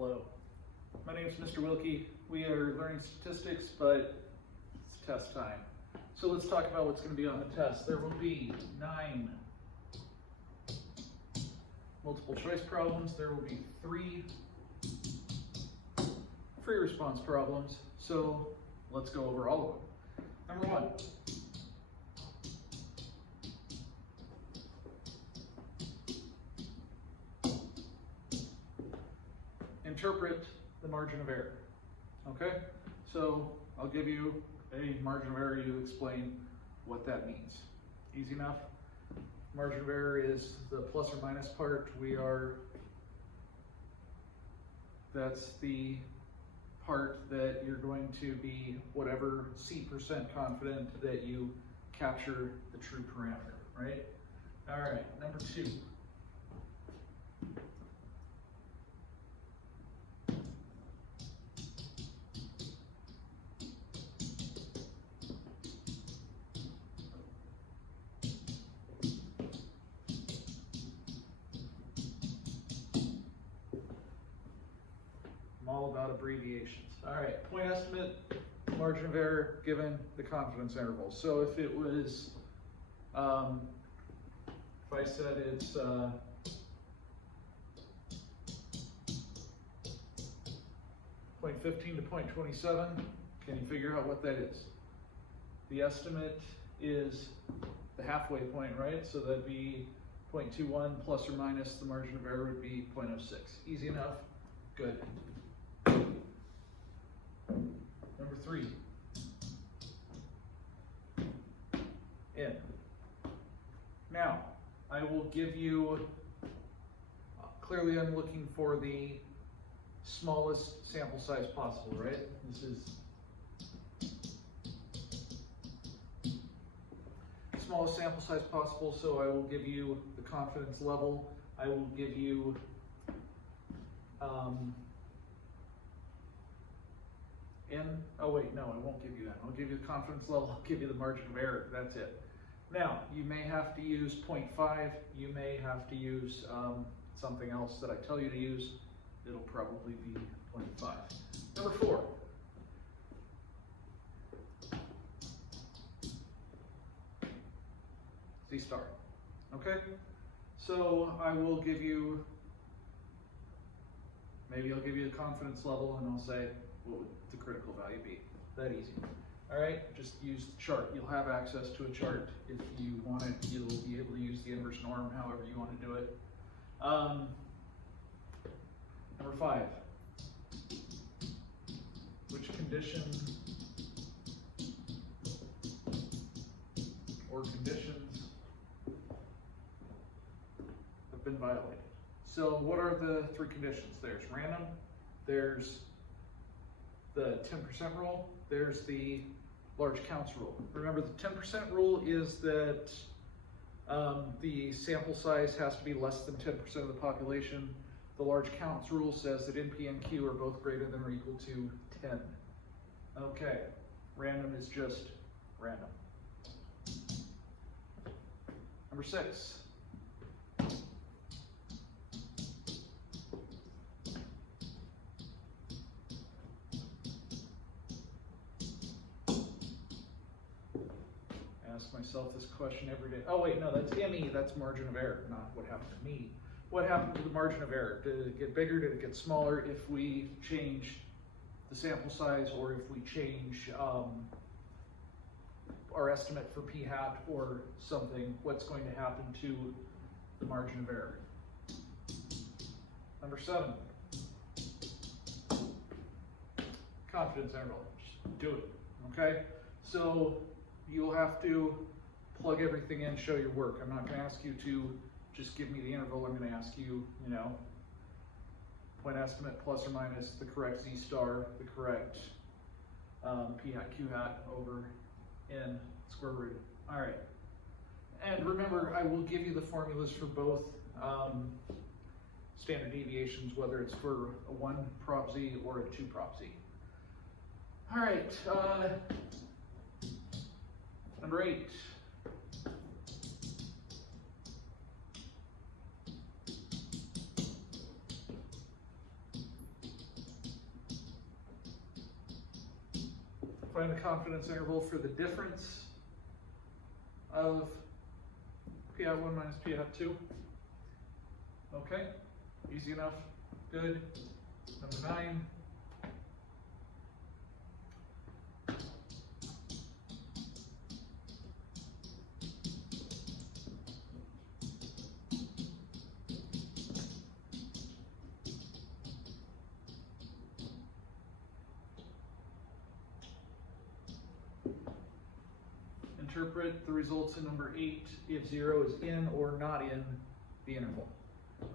Hello, my name is Mr. Wilke. We are learning statistics, but it's test time. So let's talk about what's going to be on the test. There will be 9 multiple choice problems. There will be 3 free response problems. So let's go over all of them. Number 1. Interpret the margin of error. Okay, so I'll give you a margin of error. You explain what that means. Easy enough. Margin of error is the plus or minus part. That's the part that you're going to be whatever C% confident that you capture the true parameter, right? All right, number 2. All about abbreviations. All right, point estimate, margin of error given the confidence interval. So if it was, if I said it's 0.15 to 0.27, can you figure out what that is? The estimate is the halfway point, right? So that'd be 0.21 plus or minus the margin of error would be 0.06. Easy enough? Good. Number 3, in. Now, I will give you, clearly I'm looking for the smallest sample size possible, right? This is smallest sample size possible, so I will give you the confidence level. I will give you oh wait, no, I won't give you that. I'll give you the confidence level, I'll give you the margin of error, that's it. Now, you may have to use 0.5, you may have to use something else that I tell you to use. It'll probably be 0.5. Number 4. Z star, okay? So I will give you, maybe I'll give you a confidence level and I'll say, what would the critical value be? That easy. All right, just use the chart. You'll have access to a chart. If you want it, you'll be able to use the inverse norm, however you want to do it. Number 5. Which condition or conditions have been violated? So what are the 3 conditions? There's random, there's the 10% rule, there's the large counts rule. Remember, the 10% rule is that the sample size has to be less than 10% of the population. The large counts rule says that NP and Q are both greater than or equal to 10. Okay, random is just random. Number 6. Ask myself this question every day. Oh wait, no, that's ME, that's margin of error, not what happened to me. What happened to the margin of error? Did it get bigger, did it get smaller if we change the sample size or if we change our estimate for p hat or something? What's going to happen to the margin of error? Number 7. Confidence interval, just do it, okay? So you'll have to plug everything in, show your work. I'm not going to ask you to just give me the interval. I'm going to ask you, point estimate plus or minus the correct Z star, the correct P hat, Q hat over N square root. All right. And remember, I will give you the formulas for both standard deviations, whether it's for a 1 prop Z or a 2 prop Z. All right. Number 8. Find the confidence interval for the difference of p hat 1 minus p hat 2. Okay, easy enough, good. Number 9. Interpret the results in number 8 if 0 is in or not in the interval.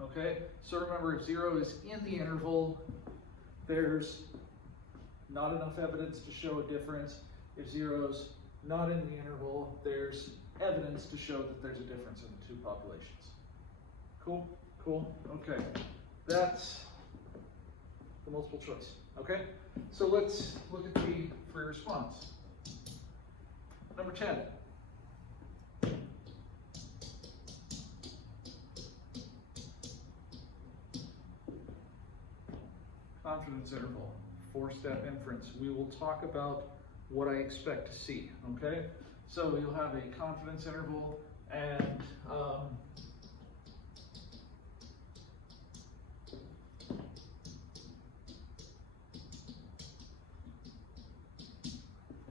Okay, so remember, if 0 is in the interval, there's not enough evidence to show a difference. If 0 is not in the interval, there's evidence to show that there's a difference in the two populations. Cool? Cool. Okay, that's the multiple choice. Okay, so let's look at the free response. Number 10. Confidence interval, 4-step inference. We will talk about what I expect to see, okay? So you'll have a confidence interval and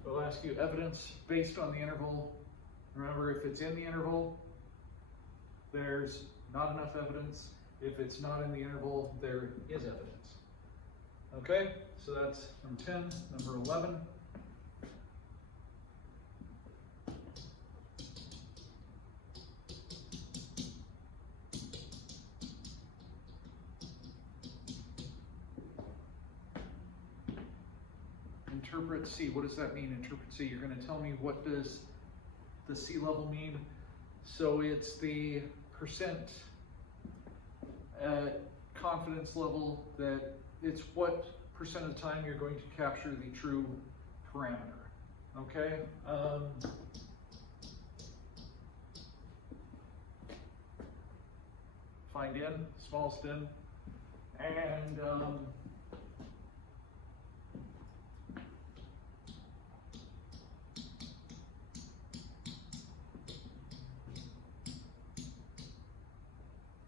we'll ask you evidence based on the interval. Remember, if it's in the interval, there's not enough evidence. If it's not in the interval, there is evidence. Okay, so that's number 10. Number 11. Interpret C. What does that mean, interpret C? You're going to tell me, what does the C level mean? So it's the percent confidence level, that it's what percent of the time you're going to capture the true parameter. Okay? Find n, smallest n, and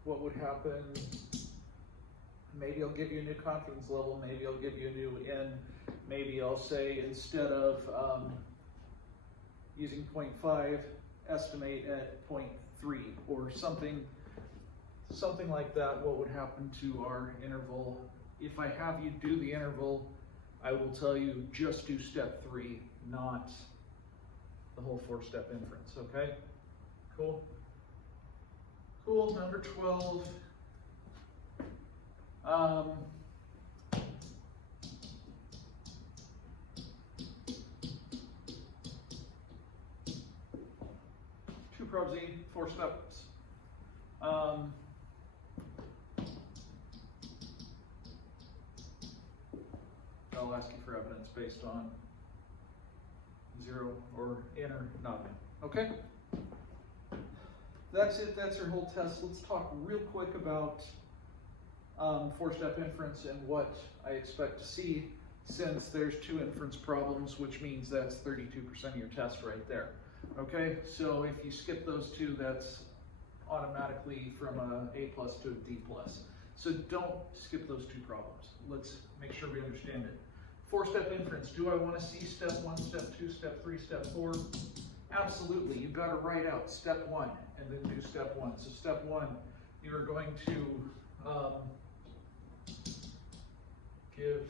what would happen? Maybe I'll give you a new confidence level, maybe I'll give you a new n, maybe I'll say, instead of using 0.5, estimate at 0.3 or something like that. What would happen to our interval? If I have you do the interval, I will tell you just do step 3, not the whole 4-step inference, okay? Cool? Cool, number 12. Two prob Z, 4 steps. I'll ask you for evidence based on 0 or in or not in. Okay? That's it. That's your whole test. Let's talk real quick about 4-step inference and what I expect to see, since there's 2 inference problems, which means that's 32% of your test right there. Okay, so if you skip those 2, that's automatically from a A+ to a D+. So don't skip those 2 problems. Let's make sure we understand it. 4-step inference. Do I want to see step 1, step 2, step 3, step 4? Absolutely. You've got to write out step 1 and then do step 1. So step 1, you're going to give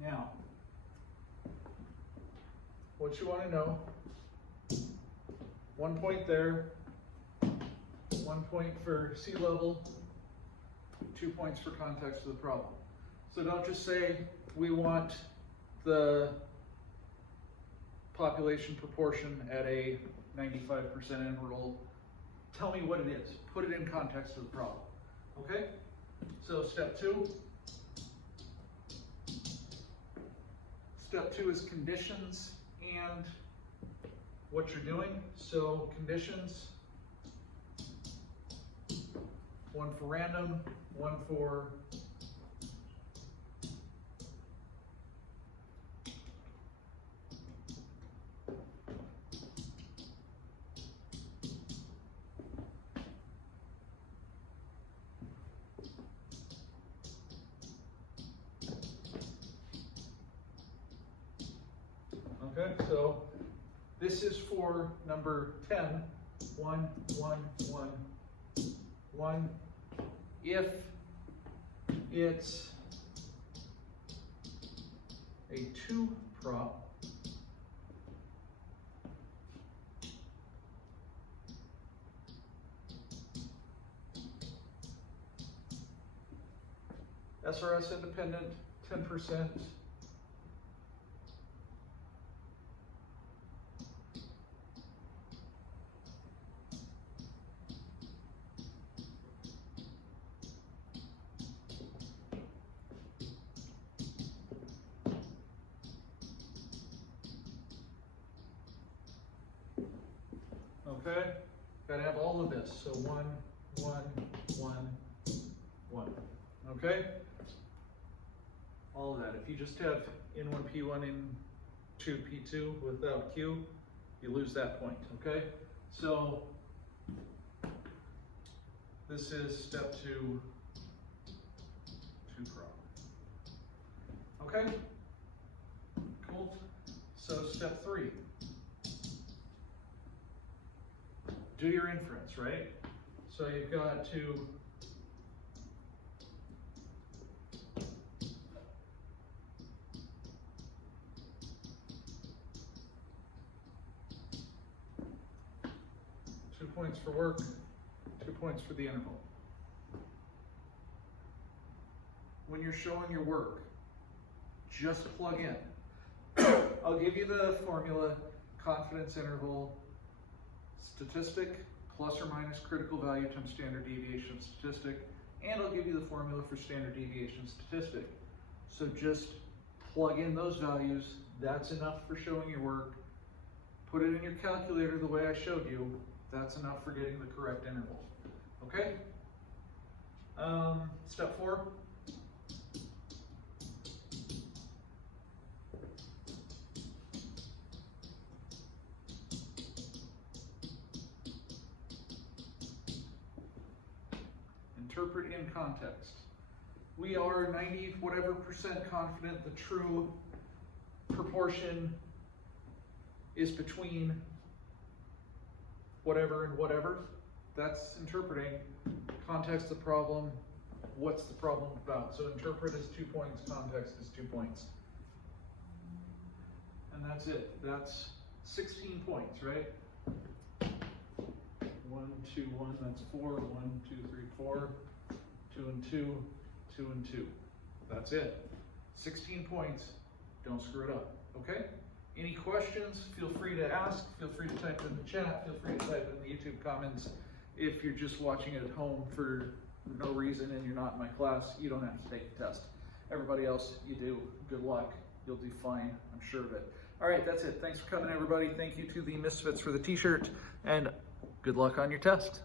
now. What you want to know, 1 point there, 1 point for C level, 2 points for context of the problem. So don't just say we want the population proportion at a 95% interval tell me what it is. Put it in context of the problem. Okay? So step 2. Step 2 is conditions and what you're doing. So conditions, one for random, one for okay, so this is for number 10, 1, 1, 1, 1. If it's a 2 prop, SRS independent, 10%. Okay, gotta have all of this. So 1, 1, 1, 1. Okay? All of that. If you just have N1, P1, N2, P2 without Q, you lose that point. Okay? So this is step 2 prop. Okay? Cool. So step 3. Do your inference, right? So you've got to two points for work, 2 points for the interval. When you're showing your work, just plug in. I'll give you the formula, confidence interval, statistic plus or minus critical value times standard deviation of statistic, and I'll give you the formula for standard deviation statistic. So just plug in those values. That's enough for showing your work. Put it in your calculator the way I showed you. That's enough for getting the correct interval. Okay? Step 4. Interpret in context. We are 90 whatever % confident the true proportion is between whatever and whatever. That's interpreting. Context of the problem. What's the problem about? So interpret is 2 points, context is 2 points. And that's it. That's 16 points, right? 1, 2, 1, that's 4, 1, 2, 3, 4, 2 and 2, 2 and 2. That's it. 16 points. Don't screw it up, okay? Any questions, feel free to ask, feel free to type in the chat, feel free to type in the YouTube comments. If you're just watching it at home for no reason and you're not in my class, you don't have to take the test. Everybody else, you do. Good luck. You'll do fine, I'm sure of it. All right, that's it. Thanks for coming, everybody. Thank you to the Misfits for the t-shirt, and good luck on your test.